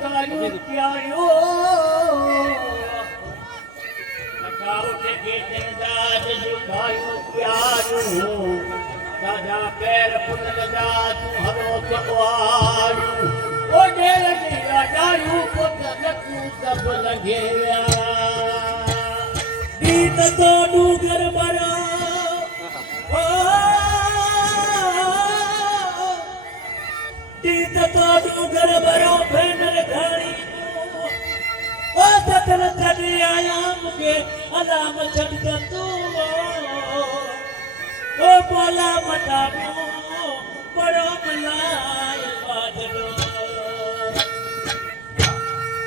કાયું ક્યાયો લખાઉટ ગેતન દાદ જુખાયું ક્યારું રાજા પેર પુનર દાદ હરો તકવાયું ઓ ડેર દિયા જાયું પુત લખું સબ લગેયા દીત તો ડુગર બરા डूगर बरो भेनर धाणी ओ सतन तने आया मुके अलाम छड़ तू ओ बोला मतानो बड़ो मलाय बादलो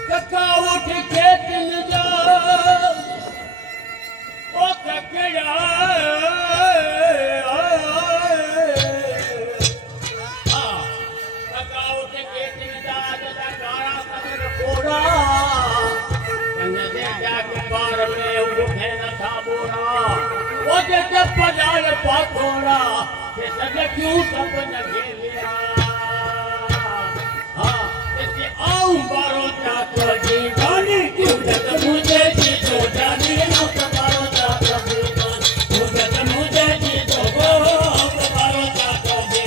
कका उठ के दिल जा ओ ककड़ा पजाल पाथोड़ा ये सज क्यों सपन गेलिया हां इसे आऊं बारो चातो जी जानी क्यों जत मुझे जी तो जानी ना बारो चातो जी तू जत मुझे जी तो बारो चातो जी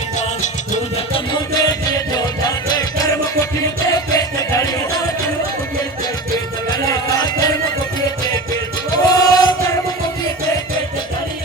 तू जत मुझे जी तो जाने कर्म कुटी पे पेट घड़ी ना कर्म कुटी पे पेट घड़ी का कर्म कुटी पे पेट ओ कर्म कुटी पे पेट घड़ी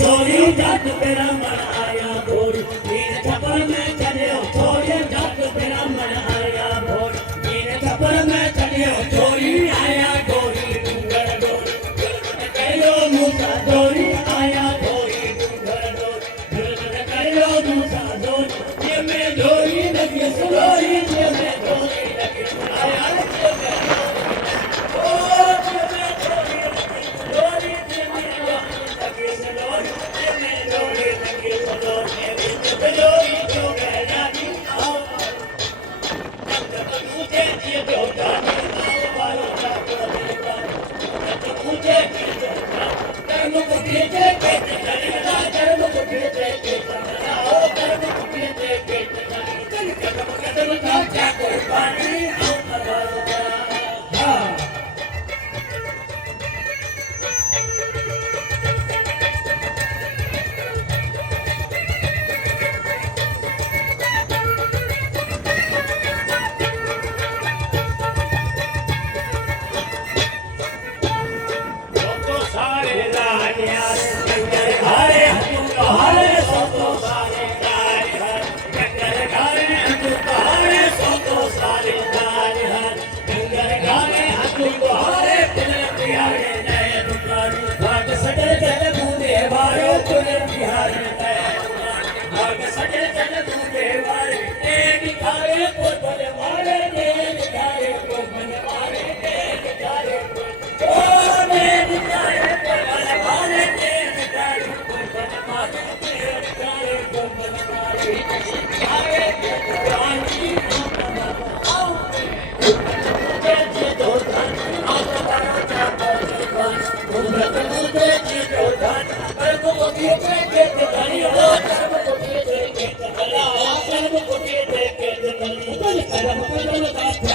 चोरी जात मेरा मन आया भोरी मीर छपर में चढ़ियो चोरी जात मेरा मन आया भोरी मीर छपर में चढ़ियो चोरी आया गोरी डूंगर डोरी कहियो मूसा डोरी आया गोरी डूंगर डोरी कहियो मूसा डोरी ये में डोरी लगी सुलोरी ये में डोरी लगी आया ये में ओ ये में डोरी लगी डोरी ये में डोरी लगी सुलोरी ਕੁੱਤੇ ਦੇ ਕੇ ਜੰਗਲੀ ਕਰਮ ਕਦਲ ਦਾ